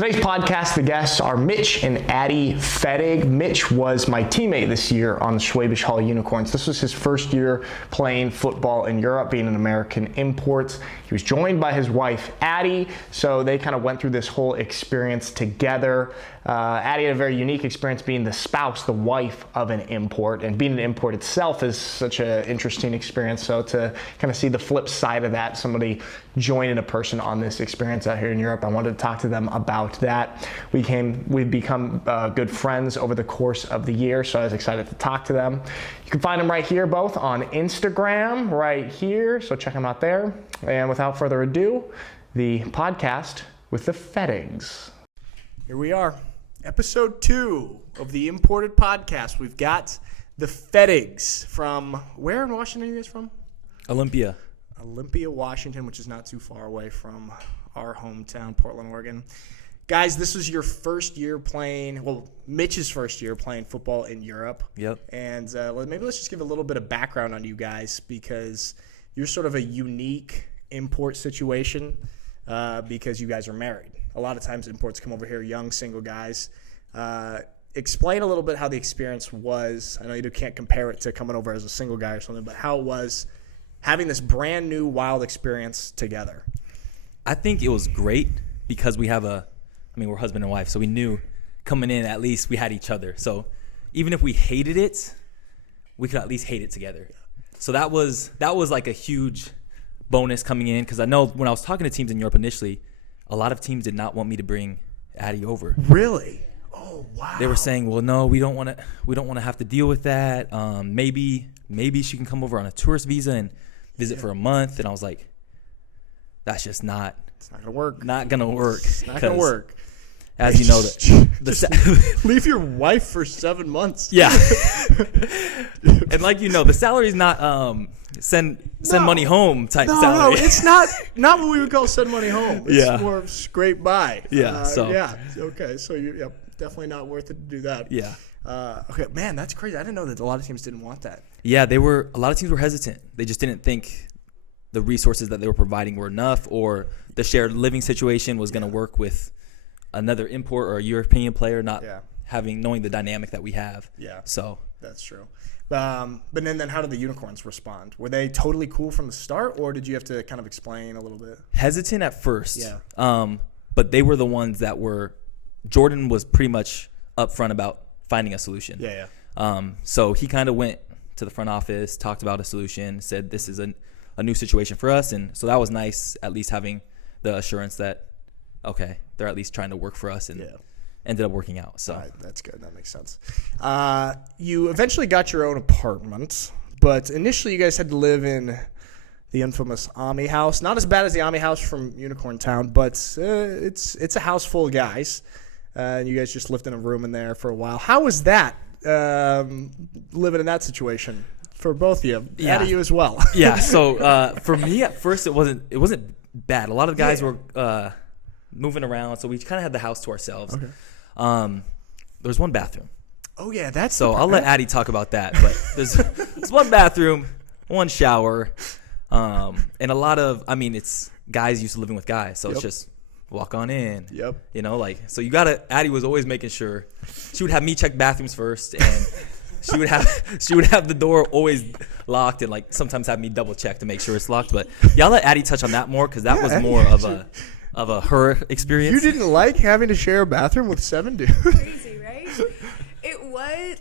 Today's podcast, the guests are Mitch and Addy Fettig. Mitch was my teammate this year on the Schwäbisch Hall Unicorns. This was his first year playing football in Europe, being an American import. He was joined by his wife, Addy, so they kind of went through this whole experience together. Addy had a very unique experience being the spouse, the wife of an import, and being an import itself is such an interesting experience. So to kind of see the flip side of that, somebody joining a person on this experience out here in Europe, I wanted to talk to them about that. We've become good friends over the course of the year, so I was excited to talk to them. You can find them right here, both on Instagram, right here, so check them out there. And without further ado, the podcast with the Fettigs. Here we are, episode 2 of the Imported Podcast. We've got the Fettigs from, where in Washington are you guys from? Olympia, Washington, which is not too far away from our hometown, Portland, Oregon. Guys, this was your first year playing, Mitch's first year playing football in Europe. Yep. And maybe let's just give a little bit of background on you guys, because you're sort of a unique import situation because you guys are married. A lot of times imports come over here, young, single guys. Explain a little bit how the experience was. I know you can't compare it to coming over as a single guy or something, but how it was having this brand new wild experience together. I think it was great because we're husband and wife, so we knew coming in at least we had each other. So even if we hated it, we could at least hate it together. So that was like a huge bonus coming in, because I know when I was talking to teams in Europe initially, a lot of teams did not want me to bring Addy over. Really? Oh wow. They were saying, "Well, no, we don't want to have to deal with that. Maybe she can come over on a tourist visa and visit for a month." And I was like, "That's just not. It's not gonna work. Not gonna work. It's not gonna work." As you know, leave your wife for 7 months. Yeah. And like the salary's not send money home type salary. No, it's not what we would call send money home. It's more of scrape by. Yeah. Okay. So you're definitely not worth it to do that. Yeah. Okay, man, that's crazy. I didn't know that a lot of teams didn't want that. Yeah, a lot of teams were hesitant. They just didn't think the resources that they were providing were enough, or the shared living situation was going to work with another import or a European player, not knowing the dynamic that we have. Yeah. So that's true. But then how did the Unicorns respond? Were they totally cool from the start, or did you have to kind of explain a little bit? Hesitant at first. Yeah. But they were the ones that were. Jordan was pretty much upfront about finding a solution. Yeah. So he kind of went to the front office, talked about a solution, said this is a new situation for us, and so that was nice. At least having the assurance that they're at least trying to work for us, and ended up working out. So that's good. That makes sense. You eventually got your own apartment, but initially you guys had to live in the infamous Ami house. Not as bad as the Ami house from Unicorn Town, but it's a house full of guys. And you guys just lived in a room in there for a while. How was that, living in that situation for both of you? Yeah. And you as well. Yeah. So for me at first it wasn't bad. A lot of the guys were moving around, so we kind of had the house to ourselves. Okay. There was one bathroom. Oh yeah, that's so. I'll let Addy talk about that. But there's one bathroom, one shower, and a lot of. It's guys used to living with guys, so it's just walk on in. Yep. So you gotta. Addy was always making sure she would have me check bathrooms first, and she would have the door always locked, and sometimes have me double check to make sure it's locked. But I'll let Addy touch on that more, because that was more of a her experience. You didn't like having to share a bathroom with 7 dudes? Crazy, right? It was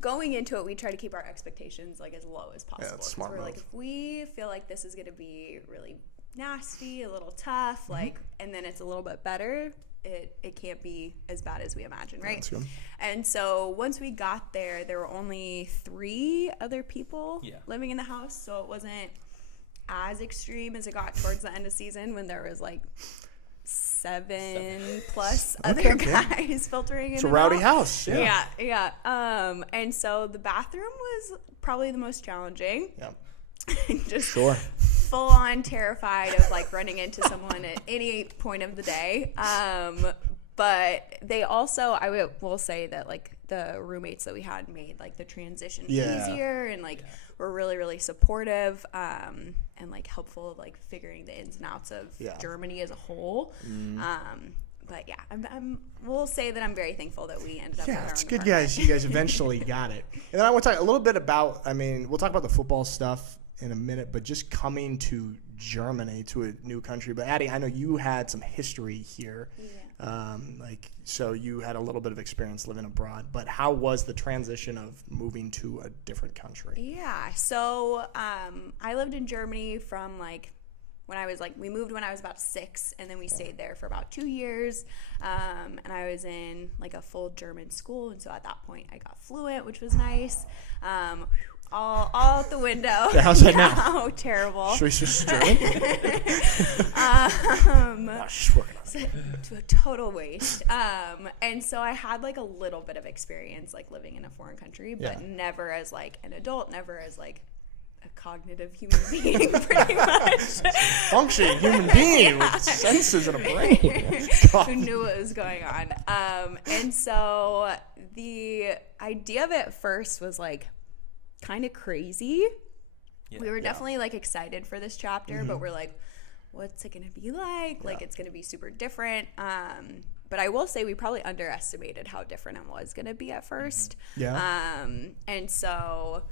going into it, we try to keep our expectations as low as possible. Yeah, that's smart. We're if we feel like this is going to be really nasty, a little tough, and then it's a little bit better, it can't be as bad as we imagine, right? That's good. And so once we got there were only 3 other people living in the house, so it wasn't as extreme as it got towards the end of season, when there was 7 plus other guys filtering in. It's a rowdy house. Yeah. And so the bathroom was probably the most challenging. Yeah. Just sure. Full on terrified of running into someone at any point of the day. But they also, I will say that the roommates that we had made the transition easier, and were really, really supportive, and helpful of figuring the ins and outs of Germany as a whole. but yeah, we'll say that I'm very thankful that we ended up. Yeah, with our it's own good, apartment. guys. You guys eventually got it. And then I want to talk a little bit about. I mean, we'll talk about the football stuff in a minute, but just coming to Germany, to a new country. But Addy, I know you had some history here. Yeah. So you had a little bit of experience living abroad. But how was the transition of moving to a different country? Yeah. So I lived in Germany from we moved when I was about 6, and then we stayed there for about 2 years. And I was in like a full German school, and so at that point I got fluent, which was nice. All out the window. Yeah, how's that now? Oh, terrible. Should we switch to German? She's working on it. To a total waste. And so I had like a little bit of experience like living in a foreign country, but never as like an adult, never as like a cognitive human being, pretty much. Functioning human being with senses and a brain. Who knew what was going on. And so the idea of it at first was like kind of crazy. We were definitely like excited for this chapter, but we're like, what's it gonna be like? Like it's gonna be super different. But I will say we probably underestimated how different it was gonna be at first. And so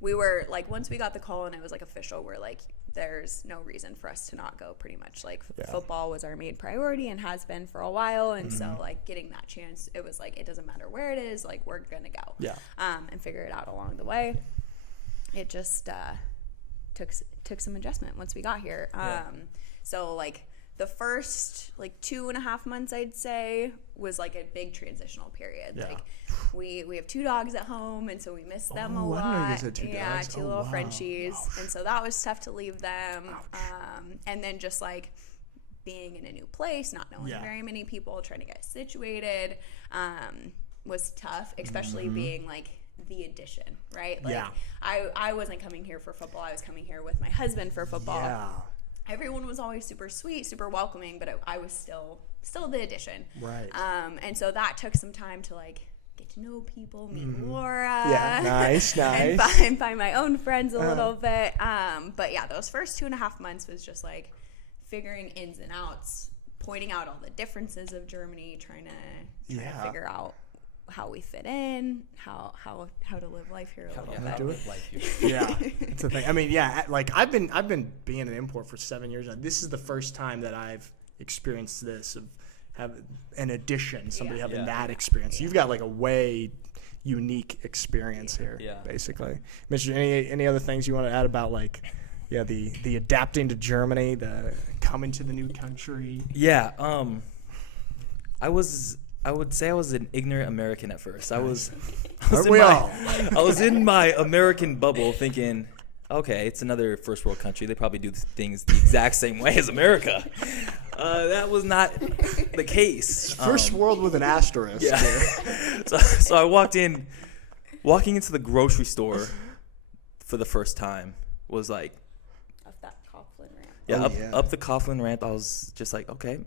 we were like, once we got the call and it was like official, we're like, there's no reason for us to not go, pretty much. Like football was our main priority and has been for a while, and so like getting that chance, it was like, it doesn't matter where it is, like we're gonna go and figure it out along the way. It just took some adjustment once we got here. So like the first like 2.5 months, I'd say, was like a big transitional period. Like we have 2 dogs at home, and so we miss them a lot. I didn't know you guys had 2 dogs. 2 little Frenchies. And so that was tough to leave them. And then just like being in a new place, not knowing very many people, trying to get situated, was tough, especially being like the addition, right? Like I wasn't coming here for football. I was coming here with my husband for football. Everyone was always super sweet, super welcoming, but I was still the addition. Right. And so that took some time to like get to know people, meet Laura. Yeah, nice. And find my own friends a little bit. But yeah, those first 2.5 months was just like figuring ins and outs, pointing out all the differences of Germany, trying to figure out how we fit in, how to live life here a little bit. It's the thing. I mean, like I've been being an import for 7 years now. This is the first time that I've experienced this, of have an addition, somebody having that experience. You've got like a way unique experience here, basically. Mitch, any other things you want to add about like the adapting to Germany, the coming to the new country? I would say I was an ignorant American at first. I was in my American bubble thinking, okay, it's another first world country. They probably do things the exact same way as America. That was not the case. First world with an asterisk. Yeah. So I walking into the grocery store for the first time was like, Up that Coughlin ramp. Up the Coughlin ramp. I was just like, okay,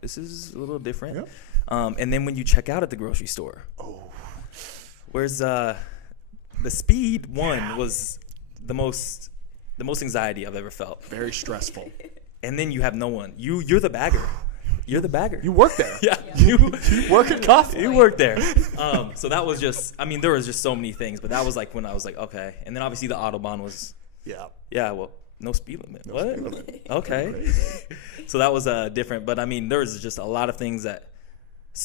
this is a little different. Yep. And then when you check out at the grocery store, where's the speed was the most anxiety I've ever felt. Very stressful. And then you have no one. You're the bagger. You're the bagger. You work there. You work at Coughlin. You work there. So that was just, I mean, there was just so many things, but that was like when I was like, okay. And then obviously the Autobahn was, well, no speed limit. What? Speed limit. Okay. So that was different. But I mean, there was just a lot of things that,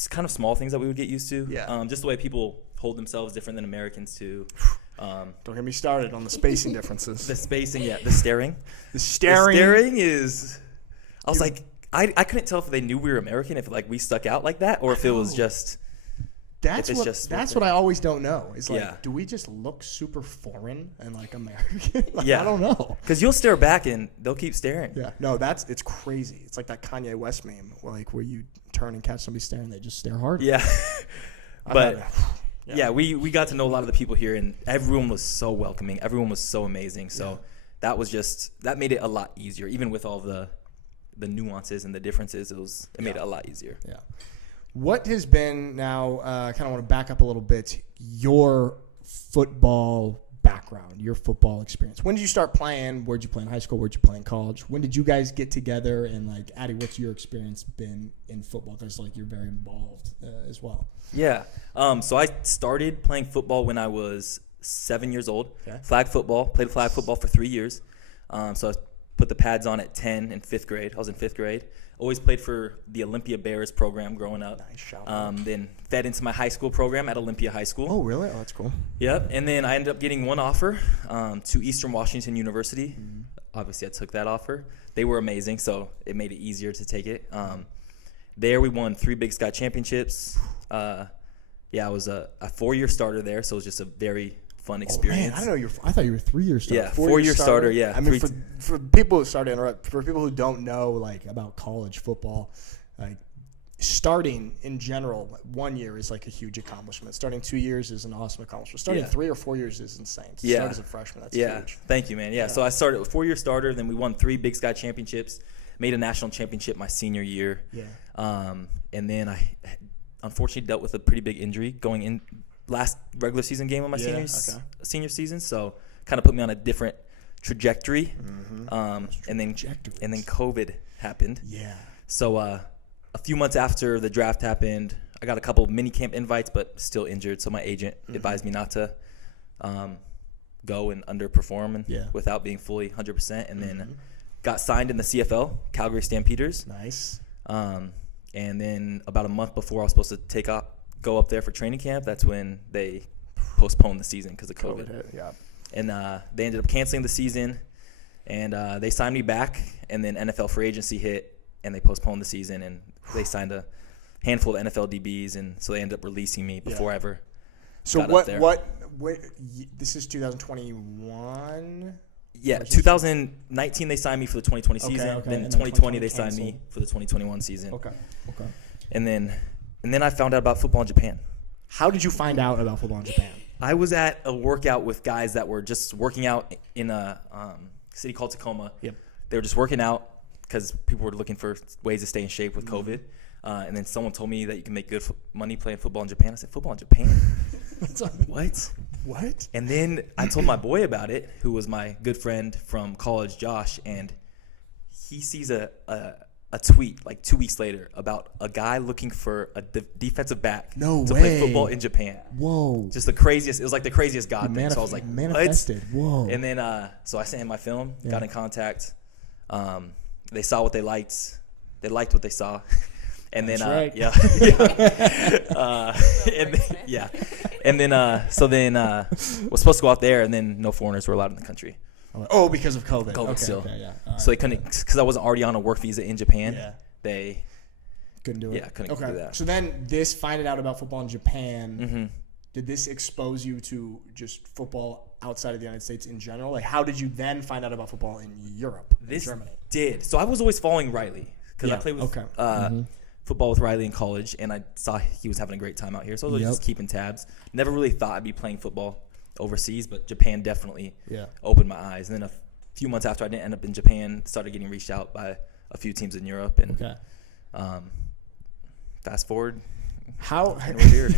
kind of small things that we would get used to. Just the way people hold themselves different than Americans too. Don't get me started on the spacing differences. The spacing, the staring. The staring is, I was like, I couldn't tell if they knew we were American, if like we stuck out like that, or if it was just. That's what I always don't know. Is like, do we just look super foreign and like American? I don't know. Because you'll stare back and they'll keep staring. Yeah, no, it's crazy. It's like that Kanye West meme, like where you turn and catch somebody staring, they just stare hard. Yeah, but we got to know a lot of the people here, and everyone was so welcoming. Everyone was so amazing. So that made it a lot easier, even with all the nuances and the differences. It made it a lot easier. Yeah. What has been now, kind of want to back up a little bit, your football background, your football experience. When did you start playing? Where'd you play in high school? Where'd you play in college? When did you guys get together? And like, Addy, what's your experience been in football? Because like you're very involved as well. Yeah. So I started playing football when I was 7 years old. Okay. Flag football. Played flag football for 3 years. So I put the pads on at 10 in 5th grade. I was in 5th grade. Always played for the Olympia Bears program growing up. Nice shout. Then fed into my high school program at Olympia High School. Oh, really? Oh, that's cool. Yep. And then I ended up getting one offer to Eastern Washington University. Mm-hmm. Obviously, I took that offer. They were amazing, so it made it easier to take it. There we won 3 Big Sky championships. I was a 4-year starter there, so it was just a very fun experience. Oh, man, I thought you were 3-year starter. Yeah, 4-year starter. Yeah. I mean, for people, sorry to interrupt, for people who don't know like about college football, like starting in general, 1 year is like a huge accomplishment. Starting 2 years is an awesome accomplishment. Starting 3 or 4 years is insane. To start as a freshman, that's huge. Thank you, man. Yeah, so I started a 4-year starter, then we won 3 Big Sky championships, made a national championship my senior year. Yeah. And then I unfortunately dealt with a pretty big injury going in last regular season game of my senior season, so kind of put me on a different trajectory. And then COVID happened. Yeah. So a few months after the draft happened, I got a couple of mini camp invites, but still injured. So my agent advised me not to go and underperform without being fully 100%. And then got signed in the CFL, Calgary Stampeders. Nice. And then about a month before I was supposed to go up there for training camp, that's when they postponed the season because of COVID. Hit, yeah. And they ended up canceling the season, and they signed me back, and then NFL free agency hit, and they postponed the season, and they signed a handful of NFL DBs, and so they ended up releasing me before I ever got up there. What this is 2021? Yeah, 2019 they signed me for the 2020 season. Okay. Then And 2020 they signed me for the 2021 season. Okay. And then I found out about football in Japan. How did you find out about football in Japan? I was at a workout with guys that were just working out in a city called Tacoma. Yep. They were just working out because people were looking for ways to stay in shape with COVID. And then someone told me that you can make good money playing football in Japan. I said, football in Japan? What? And then I told my boy about it, who was my good friend from college, Josh, and he sees a tweet like 2 weeks later about a guy looking for a defensive back to play football in Japan. Whoa. Just the craziest. It was like the craziest God thing. So I was like, manifested. What? Whoa. And then so I sent him my film, got in contact. They saw what they liked. They liked what they saw. And then right. And then was supposed to go out there, and then no foreigners were allowed in the country. Oh, because of COVID. COVID still. Okay, yeah. Right, so they couldn't, because I wasn't already on a work visa in Japan. Yeah. They couldn't do it. Yeah, couldn't do that. So then finding out about football in Japan, did this expose you to just football outside of the United States in general? Like, how did you then find out about football in Europe, in Germany? Did. So I was always following Riley, because I played with football with Riley in college, and I saw he was having a great time out here. So I was just keeping tabs. Never really thought I'd be playing football overseas, but Japan definitely opened my eyes. And then a few months after I didn't end up in Japan, started getting reached out by a few teams in Europe. And fast forward, and we're here.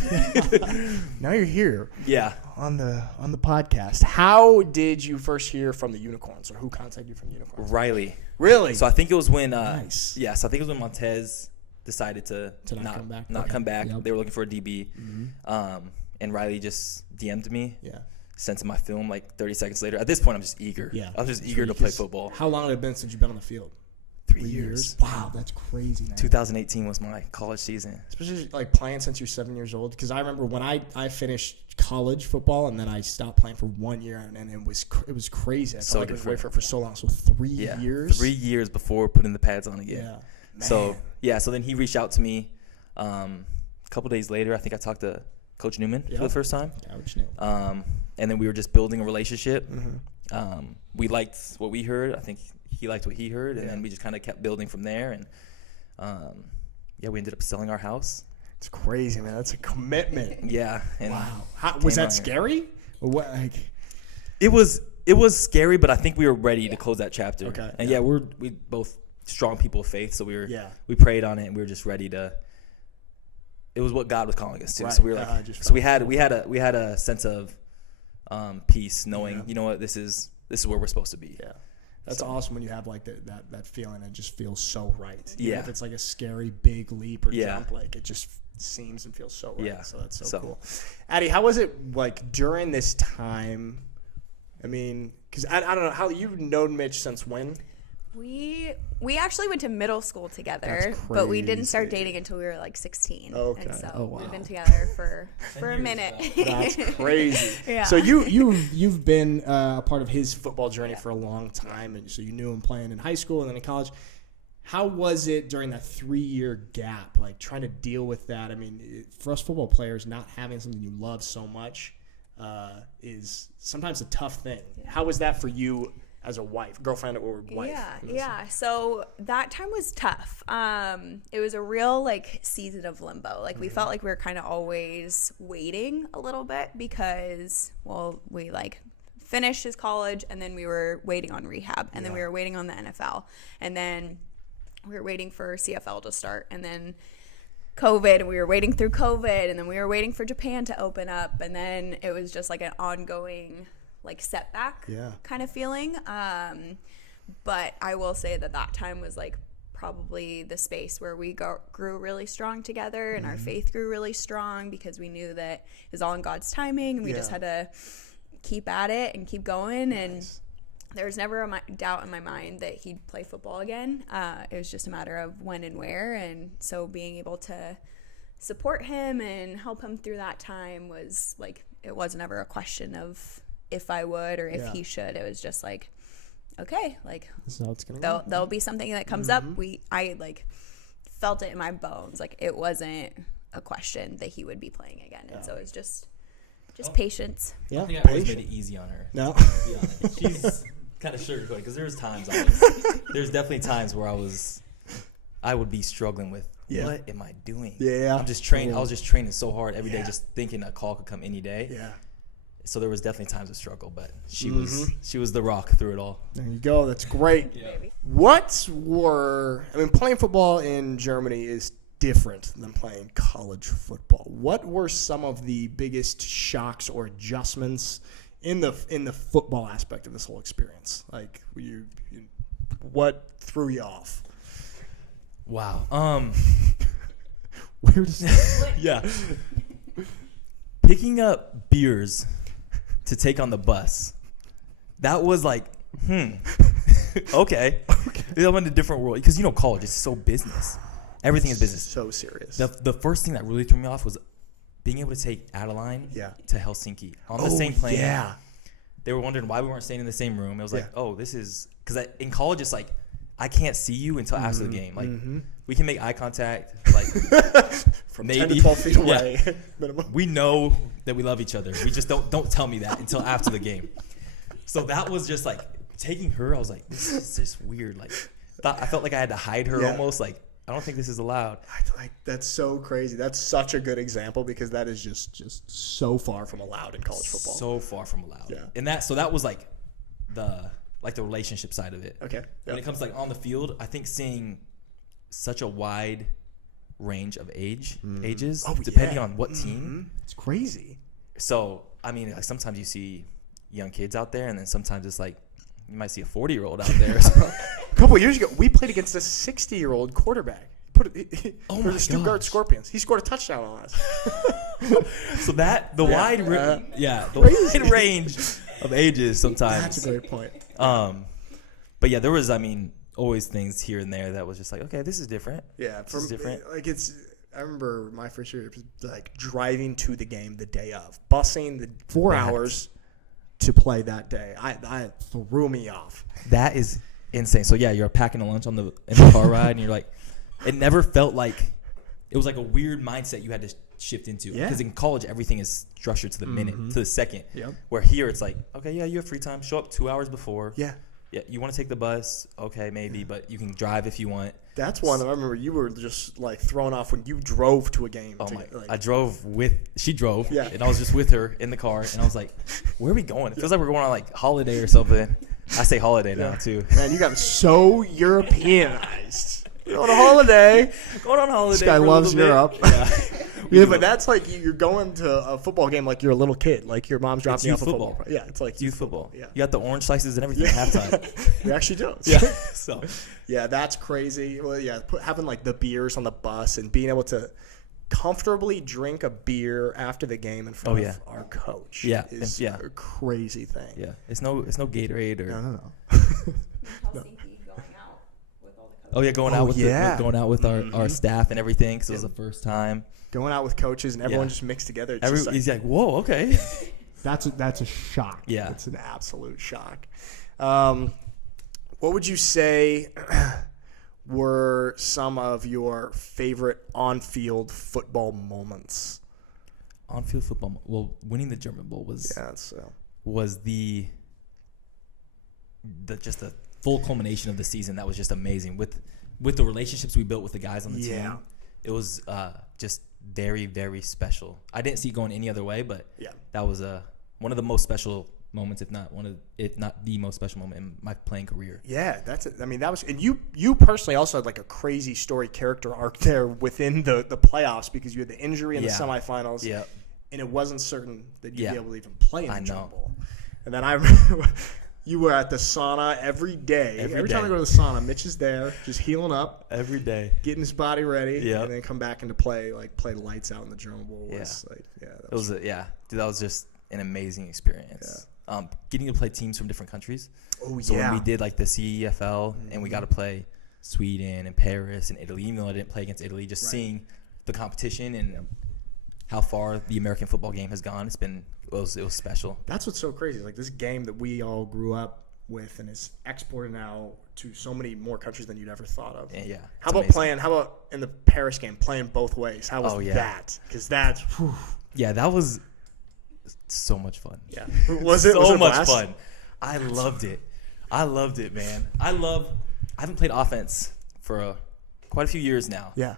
Now you're here. Yeah. On the podcast. How did you first hear from the Unicorns, or who contacted you from the Unicorns? Riley. Really? So I think it was when nice. Yeah, so I think it was when Montez decided to not come back. Yep. They were looking for a DB. And Riley just DM'd me. Yeah. Sent him my film like 30 seconds later. At this point, I'm just eager. Yeah. I was just eager to play football. How long had it been since you've been on the field? 3 years. Wow, that's crazy, man. 2018 was my college season. Especially like playing since you're 7 years old. Because I remember when I finished college football, and then I stopped playing for 1 year, and it was crazy. I felt like I was away for so long. So 3 years? 3 years before putting the pads on again. Yeah. Man. So then he reached out to me a couple days later. I think I talked to Coach Newman for the first time. Coach Newman. And then we were just building a relationship. We liked what we heard. I think he liked what he heard, and then we just kind of kept building from there. And we ended up selling our house. It's crazy, man. That's a commitment. Yeah. And wow. Was that scary? Or what? Like, it was scary, but I think we were ready to close that chapter. Okay. And we both strong people of faith, so we prayed on it, and we were just ready to. It was what God was calling us to. Right. So we were like, we had a sense of peace, knowing you know what, this is where we're supposed to be. Yeah. That's awesome when you have like that feeling. It just feels so right. Even if it's like a scary big leap or jump, like it just seems and feels so right. Yeah. So that's so cool. Addy, how was it like during this time? I mean, because I don't know how you've known Mitch since when? We actually went to middle school together, but we didn't start dating until we were like 16. Okay. And so we've been together for a minute. That's crazy. Yeah. So you've been a part of his football journey for a long time, and so you knew him playing in high school and then in college. How was it during that 3-year gap, like trying to deal with that? I mean, for us football players, not having something you love so much is sometimes a tough thing. Yeah. How was that for you as a girlfriend or wife? Yeah. So that time was tough. It was a real like season of limbo. Like we felt like we were kind of always waiting a little bit because, well, we like finished his college and then we were waiting on rehab and then we were waiting on the NFL and then we were waiting for CFL to start and then COVID, and we were waiting through COVID and then we were waiting for Japan to open up and then it was just like an ongoing like setback kind of feeling. But I will say that time was like probably the space where we grew really strong together and our faith grew really strong because we knew that it was all in God's timing and we just had to keep at it and keep going. And there was never a doubt in my mind that he'd play football again. It was just a matter of when and where. And so being able to support him and help him through that time was like, it wasn't ever a question of if I would or if he should. It was just like, okay, like this is how it's gonna there'll be something that comes up. I like felt it in my bones. Like it wasn't a question that he would be playing again. And so it was just patience. I think I always made it easy on her. No. To be honest. She's kind of sugarcoated because there's definitely times where I would be struggling with what am I doing? I was just training so hard every day, just thinking a call could come any day. So there was definitely times of struggle, but she was the rock through it all. There you go. That's great. Playing football in Germany is different than playing college football. What were some of the biggest shocks or adjustments in the football aspect of this whole experience? Like, what threw you off? Wow. Where does picking up beers to take on the bus. That was like, okay. I'm in a different world because college is so business. Everything is business. So serious. The first thing that really threw me off was being able to take Adeline to Helsinki on the same plane. Yeah. They were wondering why we weren't staying in the same room. It was like, this is because in college it's like I can't see you until after the game. Like we can make eye contact, like from maybe 10 to 12 feet away. Minimum. We know that we love each other. We just don't tell me that until after the game. So that was just like taking her. I was like, this is just weird. Like I felt like I had to hide her almost. Like I don't think this is allowed. That's so crazy. That's such a good example because that is just so far from allowed in college football. So far from allowed. Yeah. And that was like the relationship side of it. Okay. When it comes to like on the field, I think seeing such a wide range of ages, depending on what team. It's crazy. So, I mean, like sometimes you see young kids out there and then sometimes it's like you might see a 40-year-old out there. A couple of years ago, we played against a 60-year-old quarterback. For the Stuttgart Scorpions. He scored a touchdown on us. So the wide range of ages sometimes. That's a great point. But yeah, there was, always things here and there that was just like, okay, this is different. Yeah, this is different. I remember my first year, it was like driving to the game the day of, busing the 4 hours to play that day. I threw me off. That is insane. So yeah, you're packing a lunch in the car ride, and you're like, it never felt like it was like a weird mindset you had to shift into. Yeah. Because in college, everything is structured to the minute, to the second. Yep. Where here, it's like, okay, yeah, you have free time. Show up 2 hours before. Yeah. Yeah, you want to take the bus? Okay, maybe, but you can drive if you want. That's one. I remember you were just like thrown off when you drove to a game. I drove she drove, yeah, and I was just with her in the car, and I was like, where are we going? It feels like we're going on like holiday or something. I say holiday now too. Man, you got so Europeanized. Going on holiday. Going on holiday. This guy loves Europe. Yeah. Yeah, but that's like you're going to a football game like you're a little kid, like your mom's dropping you off a football. Yeah, it's like youth football. Yeah, you got the orange slices and everything at halftime. we actually do. Yeah. So yeah, that's crazy. Well, yeah, having like the beers on the bus and being able to comfortably drink a beer after the game in front of our coach. Yeah, is a crazy thing. Yeah, it's no Gatorade or no. Helsinki going out with all the coaches. Oh yeah, going out with our staff and everything because it was the first time going out with coaches and everyone just mixed together. It's he's like, whoa, okay. That's a shock. Yeah, it's an absolute shock. What would you say were some of your favorite on-field football moments? On-field football. Well, winning the German Bowl was the just a full culmination of the season. That was just amazing with the relationships we built with the guys on the team. It was just very, very special. I didn't see it going any other way, but that was one of the most special moments, if not the most special moment in my playing career. Yeah, that's it. I mean, that was, and you personally also had like a crazy story character arc there within the playoffs because you had the injury in the semifinals. Yeah. And it wasn't certain that you'd be able to even play in the German Bowl. And then I remember you were at the sauna every day. Every time I go to the sauna, Mitch is there, just healing up. Every day. Getting his body ready. And then come back into play the lights out in the German Bowl. That was just an amazing experience. Getting to play teams from different countries. So when we did like the CEFL and we got to play Sweden and Paris and Italy, even though I didn't play against Italy, just seeing the competition and how far the American football game has gone, it was special. That's what's so crazy. Like this game that we all grew up with and is exported now to so many more countries than you'd ever thought of. Yeah. How about in the Paris game playing both ways? How was that? Because that's that was so much fun. Yeah. Was it so much fun? I loved it, man. I haven't played offense for quite a few years now. Yeah.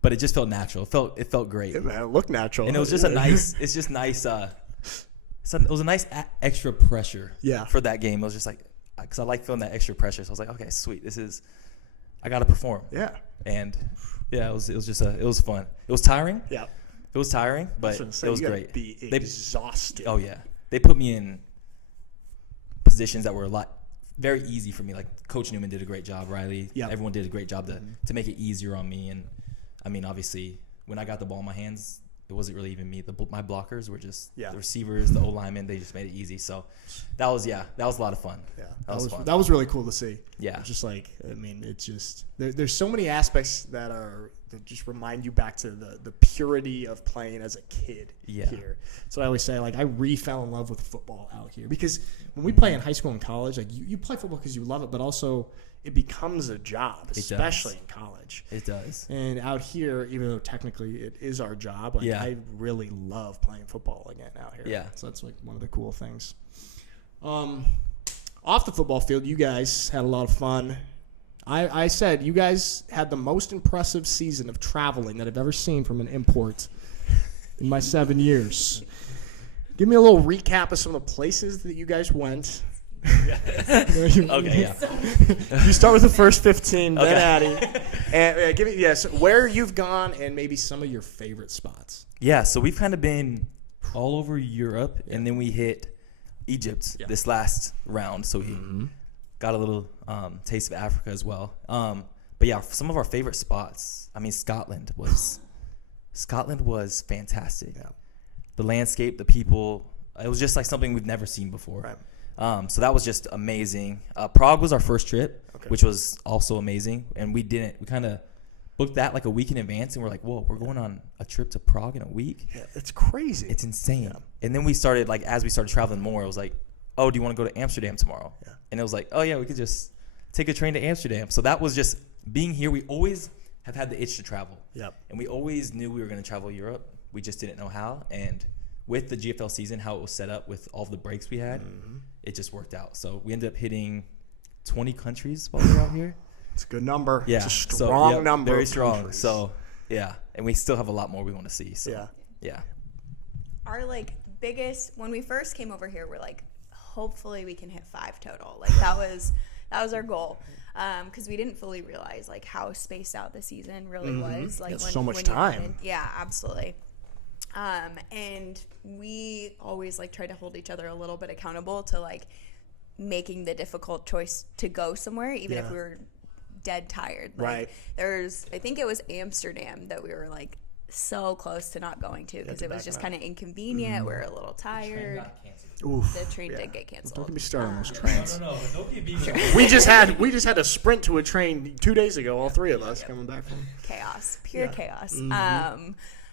But it just felt natural. It felt great. It looked natural. And it was just nice. It was a nice extra pressure for that game. It was just like, because I like feeling that extra pressure. So I was like, okay, sweet. I got to perform. Yeah. And it was fun. It was tiring. Yeah. It was tiring, but it was great. Be exhausted. Oh yeah. They put me in positions that were very easy for me. Like Coach Newman did a great job. Riley. Yeah. Everyone did a great job to make it easier on me. And I mean, obviously, when I got the ball in my hands, it wasn't really even me. My blockers were just the receivers, the O-linemen. They just made it easy. So that was a lot of fun. Yeah, that was fun. That was really cool to see. Yeah, just like it's just there's so many aspects that just remind you back to the purity of playing as a kid here. So I always say, like, I fell in love with football out here because when we play in high school and college, like you play football because you love it, but also it becomes a job, especially in college. It does. And out here, even though technically it is our job, I really love playing football again out here. Yeah. So that's like one of the cool things. Off the football field, you guys had a lot of fun. I said you guys had the most impressive season of traveling that I've ever seen from an import in my 7 years. Give me a little recap of some of the places that you guys went. Okay, you start with the first 15, then Addy, and give me where you've gone and maybe some of your favorite spots. Yeah, so we've kind of been all over Europe, and then we hit Egypt this last round, so we got a little taste of Africa as well. But yeah, some of our favorite spots. I mean, Scotland was fantastic. Yeah. The landscape, the people, it was just like something we've never seen before. Right. So that was just amazing. Prague was our first trip, which was also amazing. And we kind of booked that like a week in advance. And we're like, whoa, we're going on a trip to Prague in a week? Yeah, it's crazy. It's insane. Yeah. And then we started, like, as we started traveling more, it was like, oh, do you want to go to Amsterdam tomorrow? Yeah. And it was like, oh, yeah, we could just take a train to Amsterdam. So that was just being here. We always have had the itch to travel. Yep. And we always knew we were going to travel Europe. We just didn't know how. And with the GFL season, how it was set up with all of the breaks we had, it just worked out. So we ended up hitting 20 countries while we were out here. It's a good number. Yeah. It's a strong number. Very strong. Countries. So, yeah. And we still have a lot more we want to see. So, yeah. Our, biggest, when we first came over here, we're like, hopefully we can hit 5 total. That was our goal. because we didn't fully realize like how spaced out the season really was. Like so much you time. wanted- yeah, absolutely. And we always like try to hold each other a little bit accountable to like making the difficult choice to go somewhere, even if we were dead tired. Like, I think it was Amsterdam that we were like so close to not going to because it was just kind of inconvenient. We were a little tired. The train did get canceled. Don't get me started on those trains. No, don't get me We just had a sprint to a train 2 days ago. All three of us coming back from Chaos, pure chaos.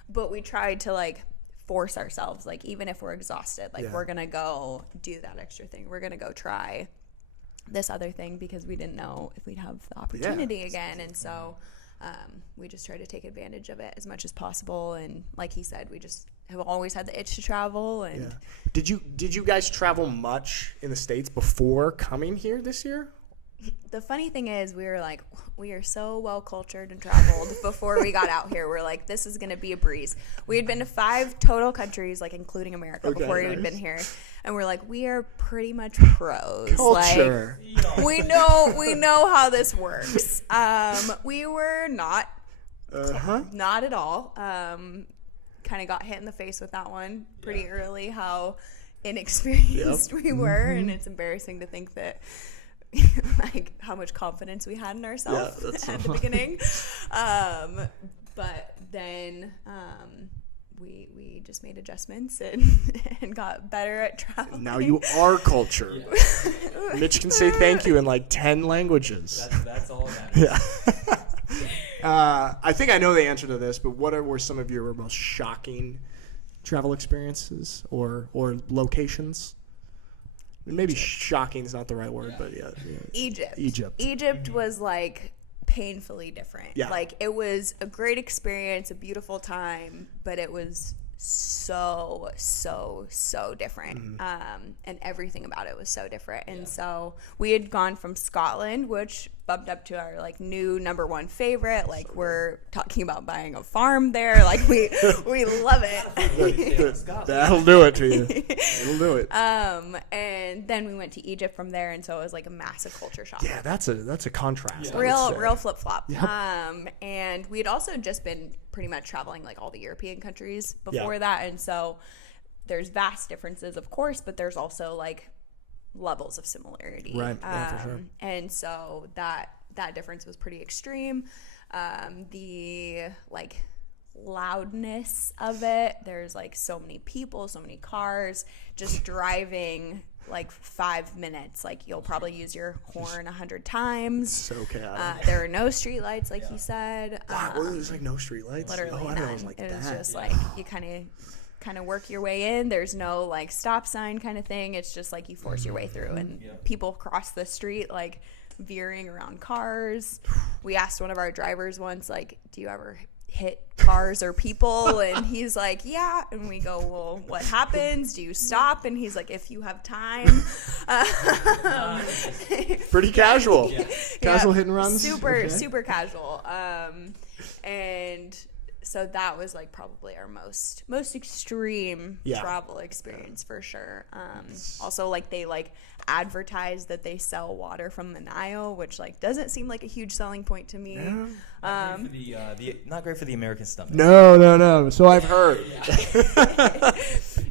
But we tried to like force ourselves, like even if we're exhausted, like we're gonna go do that extra thing. We're gonna go try this other thing because we didn't know if we'd have the opportunity again, and so we just try to take advantage of it as much as possible. And like he said, we just have always had the itch to travel. And Did you guys travel much in the States before coming here this year? the funny thing is, we were like, we are so well cultured and traveled before we got out here. We're like, this is going to be a breeze. We had been to 5 total countries, like including America, before we had been here. And we're like, we are pretty much pros. Culture. Like, we know how this works. We were not at all. Kind of got hit in the face with that one pretty early, how inexperienced we were. And it's embarrassing to think that like how much confidence we had in ourselves at the beginning. But then we just made adjustments and got better at traveling. Now you are cultured. Mitch can say thank you in like 10 languages. That's all that matters. I think I know the answer to this, but what were some of your most shocking travel experiences or locations? Maybe shocking is not the right word, but yeah. Egypt was like painfully different. Yeah. Like it was a great experience, a beautiful time, but it was so different. And everything about it was so different. And so we had gone from Scotland, which bumped up to our like new number 1 favorite. Like we're talking about buying a farm there. Like we love it. That'll do it to you. It'll do it. And then we went to Egypt from there, and so it was like a massive culture shock. Yeah, that's a contrast. Real flip flop. Yep. And we had also just been pretty much traveling like all the European countries before that, and so there's vast differences, of course, but there's also like levels of similarity. Right. Yeah, for sure. And so that difference was pretty extreme. The like loudness of it, there's like so many people, so many cars, just driving like 5 minutes, like you'll probably use your horn 100 times. So chaotic. There are no street lights, like he said. Wow, there's like no street lights. Literally I none. didn't know it was like it that. was just like you kind of work your way in. There's no like stop sign kind of thing. It's just like you force your way through, and people cross the street like veering around cars. We asked one of our drivers once, like, do you ever hit cars or people? And he's like, yeah. And we go, well, what happens? Do you stop? And he's like, if you have time. Pretty casual. Casual hit and runs. Super casual. And so that was like probably our most extreme travel experience for sure. Also, like they like advertise that they sell water from the Nile, which like doesn't seem like a huge selling point to me. Not great for the American stomach. No. So I've heard.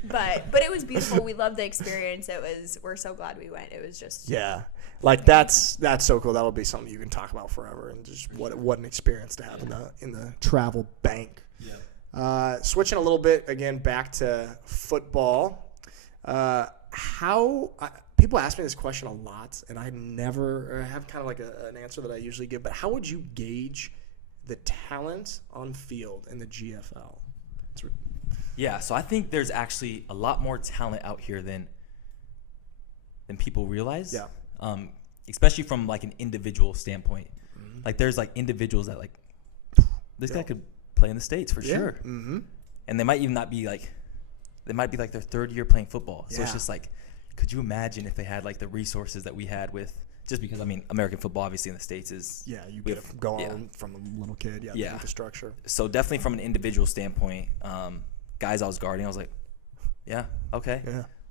But it was beautiful. We loved the experience. We're so glad we went. It was just like that's so cool. That would be something you can talk about forever, and just what an experience to have in the travel bank. Switching a little bit again back to football. People ask me this question a lot, and I never have kind of like an answer that I usually give. But how would you gauge the talent on field in the GFL? So I think there's actually a lot more talent out here than people realize. Especially from like an individual standpoint. Like there's like individuals that like this guy could play in the States for sure. And they might even not be like, they might be like their 3rd year playing football. So it's just like, could you imagine if they had like the resources that we had with, just because I mean American football obviously in the States is you get to go on from a little kid. The structure. So definitely from an individual standpoint, guys I was guarding, I was like,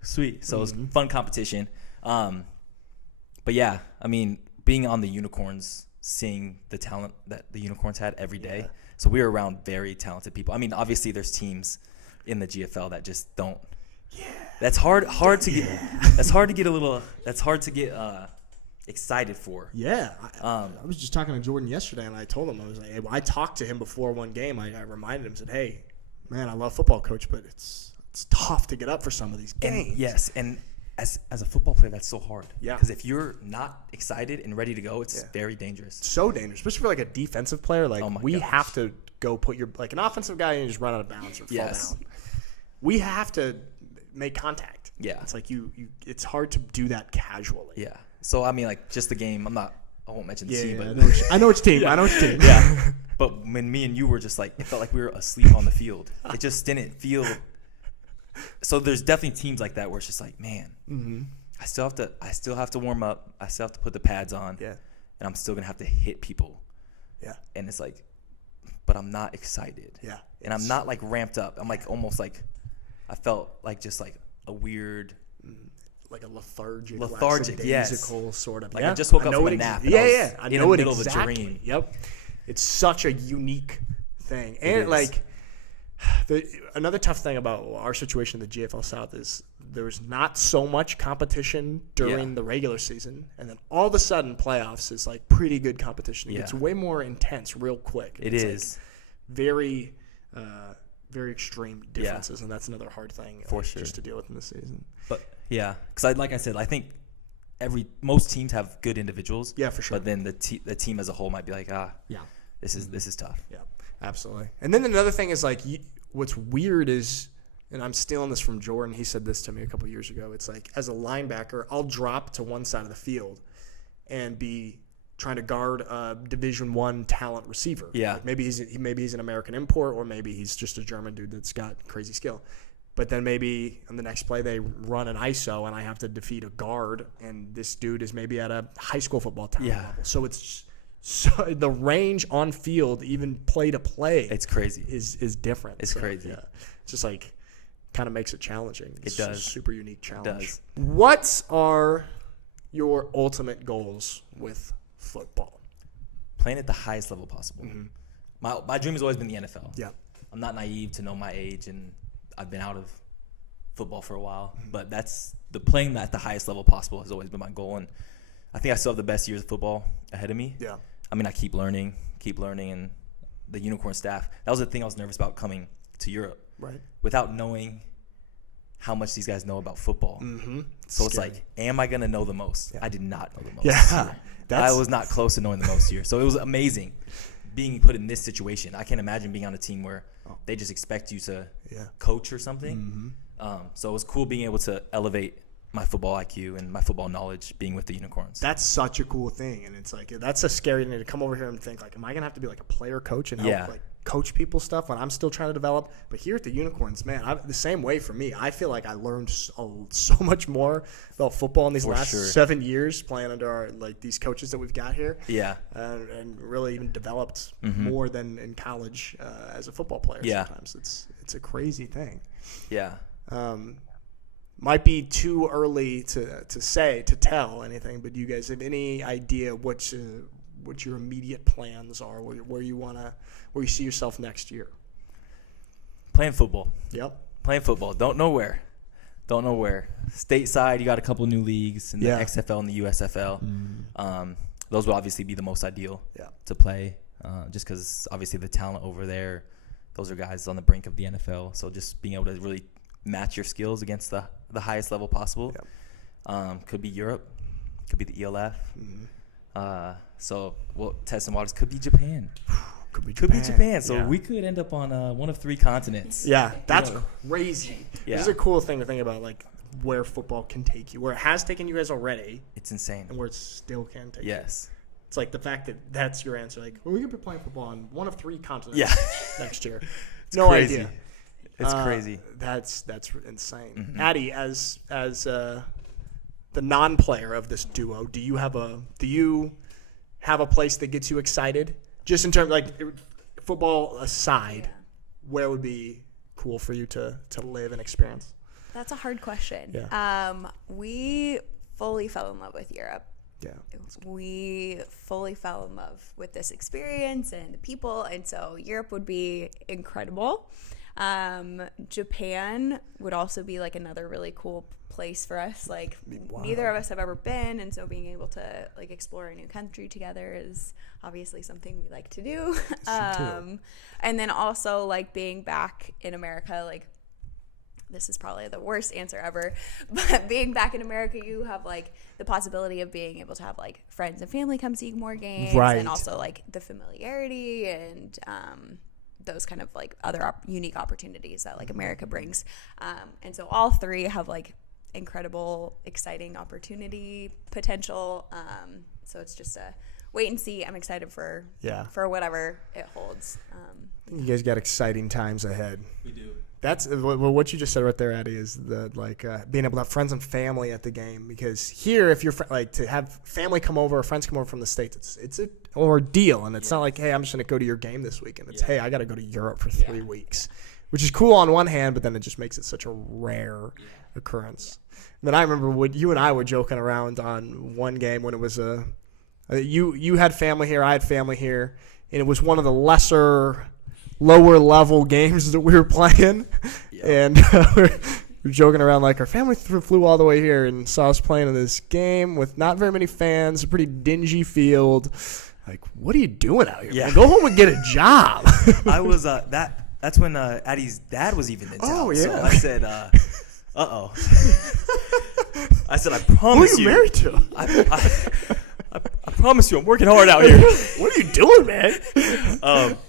sweet. So it was fun competition. But yeah, I mean, being on the Unicorns, seeing the talent that the Unicorns had every day. So we were around very talented people. I mean, obviously there's teams in the GFL that just don't. Yeah. That's hard to get. That's hard to get a little. That's hard to get excited for. Yeah. I was just talking to Jordan yesterday, and I told him, I was like, hey, I talked to him before one game. I reminded him, said, hey, man, I love football, coach, but it's tough to get up for some of these games. Yes, and as a football player, that's so hard. Yeah. Because if you're not excited and ready to go, it's very dangerous. So dangerous, especially for like a defensive player. Like we gosh. have to go put your like an offensive guy and just run out of bounds or fall down. We have to make contact. Yeah. It's like you it's hard to do that casually. Yeah. So I mean, like just the game. I won't mention the team, but I know which team. I know which team. Yeah. But when me and you were just like, it felt like we were asleep on the field. It just didn't feel. So there's definitely teams like that where it's just like, man, I still have to warm up. I still have to put the pads on. Yeah. And I'm still gonna have to hit people. Yeah. And it's like, but I'm not excited. Yeah. And I'm not like ramped up. I'm like almost like, I felt like just like a weird. Like a lethargic, yes, sort of. Like I just woke up from a nap. I know in the it middle exactly. of a dream. Yep, it's such a unique thing, and like another tough thing about our situation in the GFL South is there's not so much competition during the regular season, and then all of a sudden playoffs is like pretty good competition. It's way more intense, real quick. It's like very, very extreme differences, and that's another hard thing for sure just to deal with in the season. But yeah, because like I said, I think most teams have good individuals. Yeah, for sure. But then the team as a whole might be like, this is tough. Yeah, absolutely. And then another thing is like, what's weird is, and I'm stealing this from Jordan. He said this to me a couple years ago. It's like as a linebacker, I'll drop to one side of the field and be trying to guard a Division I talent receiver. Yeah. Like maybe he's an American import, or maybe he's just a German dude that's got crazy skill. But then maybe on the next play they run an ISO and I have to defeat a guard, and this dude is maybe at a high school football talent level. So it's the range on field, even play to play, it's crazy. Is different. It's crazy. Yeah, it's just like kind of makes it challenging. It's does. A super unique challenge. It does. What are your ultimate goals with football? Playing at the highest level possible. My dream has always been the NFL. Yeah. I'm not naive to know my age, and I've been out of football for a while, but that's playing at the highest level possible has always been my goal, and I think I still have the best years of football ahead of me. Yeah. I mean, I keep learning, and the Unicorn staff, that was the thing I was nervous about coming to Europe. Right. Without knowing how much these guys know about football. So it's like, am I going to know the most? I did not know the most. Yeah. I was not close to knowing the most here. So it was amazing being put in this situation. I can't imagine being on a team where they just expect you to coach or something. So it was cool being able to elevate my football IQ and my football knowledge being with the Unicorns. That's such a cool thing, and it's like that's a scary thing to come over here and think like, am I gonna have to be like a player coach and help like coach people stuff when I'm still trying to develop? But here at the Unicorns, man, the same way for me. I feel like I learned so much more about football in these last 7 years playing under our these coaches that we've got here. Yeah, and really even developed more than in college as a football player. Yeah, sometimes it's a crazy thing. Yeah. Might be too early to tell anything, but do you guys have any idea what your immediate plans are, where you see yourself next year? Playing football. Yep. Playing football. Don't know where. Stateside, you got a couple new leagues in the XFL and the USFL. Those will obviously be the most ideal to play, just because obviously the talent over there, those are guys on the brink of the NFL. So just being able to really match your skills against the highest level possible. Could be Europe, could be the ELF. So testing waters could be Japan. Could be Japan. So we could end up on one of 3 continents. Yeah, that's crazy. Yeah. This is a cool thing to think about, like where football can take you, where it has taken you guys already. It's insane. And where it still can take you. Yes. It's like the fact that that's your answer. Like, well, we could be playing football on one of 3 continents next year. No crazy. idea. It's crazy. That's insane. Addy, as the non-player of this duo, do you have a place that gets you excited? Just in terms, like football aside, where would be cool for you to live and experience? That's a hard question. Yeah. We fully fell in love with Europe Yeah. We fully fell in love with this experience and the people, and so Europe would be incredible. Japan would also be like another really cool place for us. Like neither of us have ever been, and so being able to like explore a new country together is obviously something we like to do. And then also like being back in America, like this is probably the worst answer ever, but being back in America, you have like the possibility of being able to have like friends and family come see more games, and also like the familiarity and those kind of like other unique opportunities that like America brings. And so all three have like incredible, exciting opportunity potential. So it's just a wait and see. I'm excited for whatever it holds. You guys got exciting times ahead. We do. That's what you just said right there, Addy, is the like being able to have friends and family at the game. Because here, if you're like to have family come over or friends come over from the States, it's an ordeal, and it's not like, hey, I'm just gonna go to your game this weekend. It's hey, I got to go to Europe for 3 weeks, which is cool on one hand, but then it just makes it such a rare occurrence. And then I remember when you and I were joking around on one game when it was you had family here, I had family here, and it was one of the lower level games that we were playing, and we're joking around like our family flew all the way here and saw us playing in this game with not very many fans, a pretty dingy field. Like, what are you doing out here? Man? Go home and get a job. I was that's when Addy's dad was even in town. Oh yeah. So I said, uh-oh. I said, I promise you. Who are you married to? I promise you, I'm working hard out here. What are you doing, man?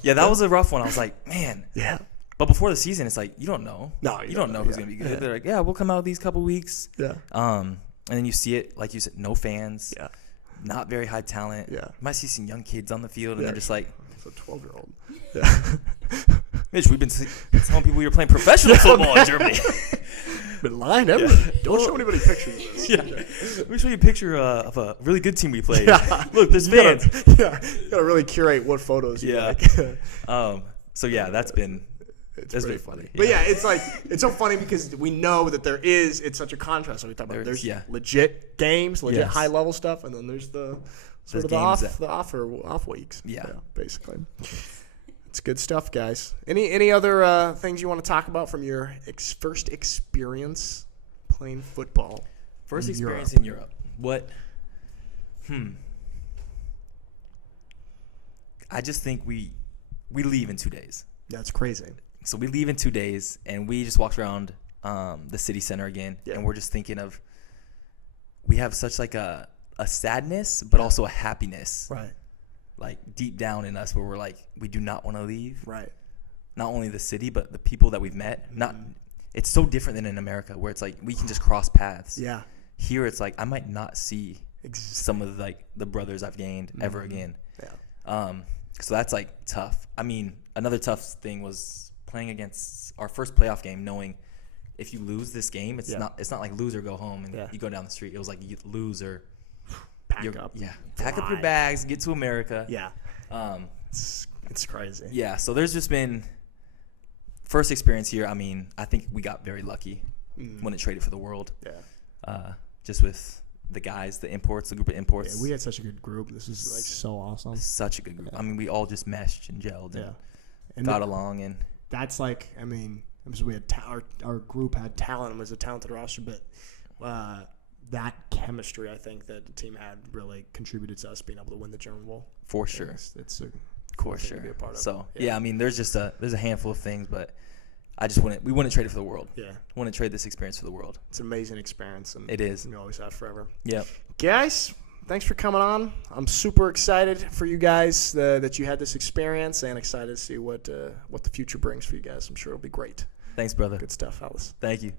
That was a rough one. I was like, man. Yeah. But before the season, it's like, you don't know. No, you don't know who's going to be good. They're like, we'll come out these couple weeks. Yeah. And then you see it, like you said, no fans. Yeah. Not very high talent. Yeah. You might see some young kids on the field, and they're just like. It's a 12-year-old. Yeah. Mitch, we've been telling people you're playing professional football in Germany. Been lying ever. Don't show anybody pictures of this. Let me show you a picture of a really good team we played. Yeah. Look, there's fans. You gotta really curate what photos you like. So that's been pretty funny. But it's like it's so funny because we know that it's such a contrast. We talk about there's legit games, legit high level stuff, and then there's the sort of the off weeks. Yeah, basically. It's good stuff, guys. Any other things you want to talk about from your first experience playing football? First experience in Europe. What? I just think we leave in 2 days. That's crazy. So we leave in 2 days, and we just walked around the city center again, and we're just thinking of we have such like a sadness, but also a happiness. Right. Like deep down in us where we're like, we do not want to leave. Right. Not only the city, but the people that we've met. It's so different than in America where it's like we can just cross paths. Yeah. Here it's like I might not see some of like the brothers I've gained ever again. Yeah. So that's like tough. I mean, another tough thing was playing against our first playoff game, knowing if you lose this game, it's not like lose or go home and you go down the street. It was like you lose or pack up. Yeah. Pack up your bags, get to America. Yeah. It's crazy. Yeah. So there's just been first experience here. I mean, I think we got very lucky when it traded for the world. Yeah. Just with the guys, the group of imports. Yeah, we had such a good group. This is like so awesome. Such a good group. Yeah. I mean, we all just meshed and gelled and got along. And that's like, I mean, we had our group had talent and was a talented roster, but that chemistry, I think, that the team had really contributed to us being able to win the German Bowl. For sure. It's a cool thing to be a part of. So, I mean, there's a handful of things, but we wouldn't trade it for the world. Yeah. Wouldn't trade this experience for the world. It's an amazing experience. And it is. We always have forever. Yep. Guys, thanks for coming on. I'm super excited for you guys that you had this experience and excited to see what the future brings for you guys. I'm sure it'll be great. Thanks, brother. Good stuff, Alice. Thank you.